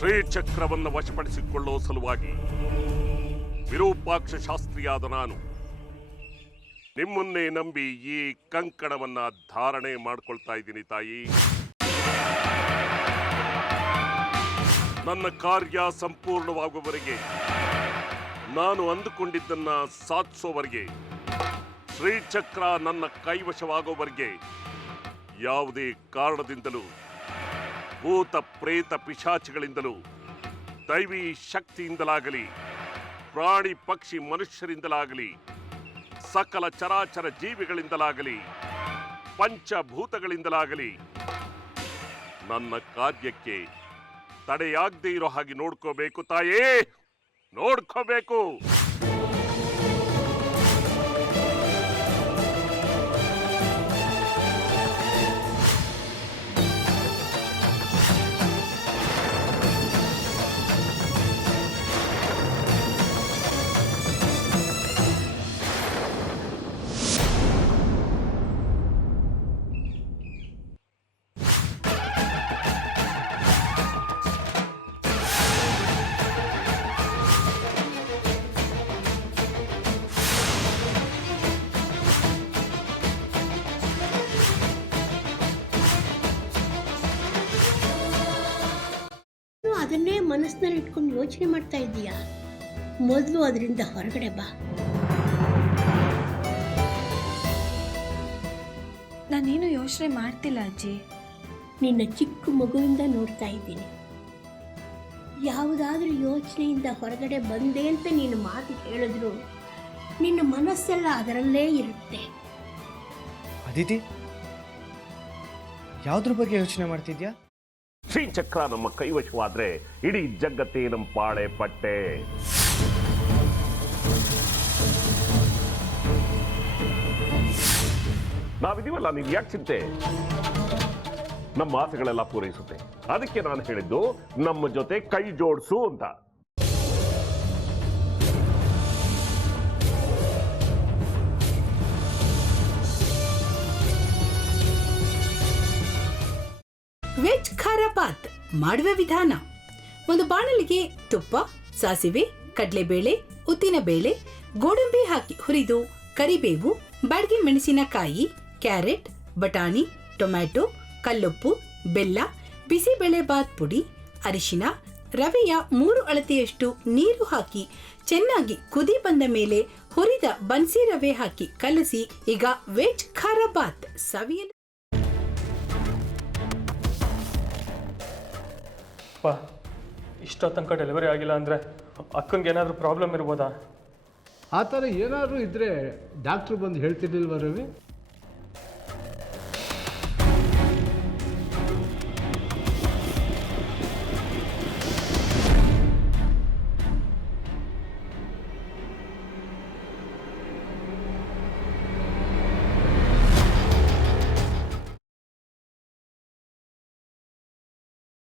ಶ್ರೀಚಕ್ರವನ್ನು ವಶಪಡಿಸಿಕೊಳ್ಳುವ ಸಲುವಾಗಿ ವಿರೂಪಾಕ್ಷ ಶಾಸ್ತ್ರಿಯಾದ ನಾನು ನಿಮ್ಮನ್ನೇ ನಂಬಿ ಈ ಕಂಕಣವನ್ನ ಧಾರಣೆ ಮಾಡ್ಕೊಳ್ತಾ ಇದ್ದೀನಿ ತಾಯಿ. ನನ್ನ ಕಾರ್ಯ ಸಂಪೂರ್ಣವಾಗುವವರೆಗೆ, ನಾನು ಅಂದುಕೊಂಡಿದ್ದನ್ನ ಸಾಧಿಸೋವರೆಗೆ, ಶ್ರೀಚಕ್ರ ನನ್ನ ಕೈವಶವಾಗುವವರೆಗೆ ಯಾವುದೇ ಕಾರಣದಿಂದಲೂ ಭೂತ ಪ್ರೇತ ಪಿಶಾಚಿಗಳಿಂದಲೂ, ದೈವಿ ಶಕ್ತಿಯಿಂದಲಾಗಲಿ, ಪ್ರಾಣಿ ಪಕ್ಷಿ ಮನುಷ್ಯರಿಂದಲಾಗಲಿ, ಸಕಲ ಚರಾಚರ ಜೀವಿಗಳಿಂದಲಾಗಲಿ, ಪಂಚಭೂತಗಳಿಂದಲಾಗಲಿ ನನ್ನ ಕಾರ್ಯಕ್ಕೆ ತಡೆಯಾಗದೇ ಇರೋ ಹಾಗೆ ನೋಡ್ಕೋಬೇಕು ತಾಯೇ, ನೋಡ್ಕೋಬೇಕು. ಅದನ್ನೇ ಮನಸ್ಸಿನಲ್ಲಿ ಇಟ್ಕೊಂಡು ಯೋಚನೆ ಮಾಡ್ತಾ ಇದ್ದೀಯಾ? ಮೊದಲು ಅದರಿಂದ ಹೊರಗಡೆ ಬಾ. ನಾನೇನು ಯೋಚನೆ ಮಾಡ್ತಿಲ್ಲ ಅಜ್ಜಿ. ನಿನ್ನ ಚಿಕ್ಕ ಮಗುವಿಂದ ನೋಡ್ತಾ ಇದ್ದೀನಿ. ಯಾವುದಾದ್ರೂ ಯೋಚನೆಯಿಂದ ಹೊರಗಡೆ ಬಂದೆ ಅಂತ ನೀನು ಮಾತು ಹೇಳಿದ್ರು ನಿನ್ನ ಮನಸ್ಸೆಲ್ಲ ಅದರಲ್ಲೇ ಇರುತ್ತೆ. ಅದಿತಿ, ಯಾವುದ್ರ ಬಗ್ಗೆ ಯೋಚನೆ ಮಾಡ್ತಿದ್ಯಾ? ಶ್ರೀಚಕ್ರ ನಮ್ಮ ಕೈವಶವಾದ್ರೆ ಇಡೀ ಜಗತ್ತೇ ನಮ್ಮ ಪಾಳೆ ಪಟ್ಟೆ. ನಾವಿದೀವಲ್ಲ, ನೀವು ಯಾಕೆ ಚಿಂತೆ? ನಮ್ಮ ಆಸೆಗಳೆಲ್ಲ ಪೂರೈಸುತ್ತೆ. ಅದಕ್ಕೆ ನಾನು ಹೇಳಿದ್ದು ನಮ್ಮ ಜೊತೆ ಕೈ ಜೋಡಿಸು ಅಂತ. ವೆಜ್ ಖಾರ ಬಾತ್ ಮಾಡುವ ವಿಧಾನ: ಒಂದು ಬಾಣಲಿಗೆ ತುಪ್ಪ, ಸಾಸಿವೆ, ಕಡಲೆಬೇಳೆ, ಉದ್ದಿನಬೇಳೆ, ಗೋಡಂಬಿ ಹಾಕಿ ಹುರಿದು ಕರಿಬೇವು, ಬಾಡಿಗೆ ಮೆಣಸಿನಕಾಯಿ, ಕ್ಯಾರೆಟ್, ಬಟಾಣಿ, ಟೊಮ್ಯಾಟೊ, ಕಲ್ಲುಪ್ಪು, ಬೆಲ್ಲ, ಬಿಸಿಬೇಳೆ ಬಾತ್ ಪುಡಿ, ಅರಿಶಿನ, ರವೆಯ 3 ಅಳತೆಯಷ್ಟು ನೀರು ಹಾಕಿ ಚೆನ್ನಾಗಿ ಕುದಿ ಬಂದ ಮೇಲೆ ಹುರಿದ ಬನ್ಸಿ ರವೆ ಹಾಕಿ ಕಲಸಿ. ಈಗ ವೆಜ್ ಖಾರ ಬಾತ್ ಸವಿಯಲು. ಇಷ್ಟೋ ತನಕ ಡೆಲಿವರಿ ಆಗಿಲ್ಲ ಅಂದರೆ ಅಕ್ಕನಿಗೆ ಏನಾದರೂ ಪ್ರಾಬ್ಲಮ್ ಇರ್ಬೋದಾ? ಆ ಥರ ಏನಾದರೂ ಇದ್ದರೆ ಡಾಕ್ಟ್ರು ಬಂದು ಹೇಳ್ತಿರ್ಲಿಲ್ವ ರವಿ?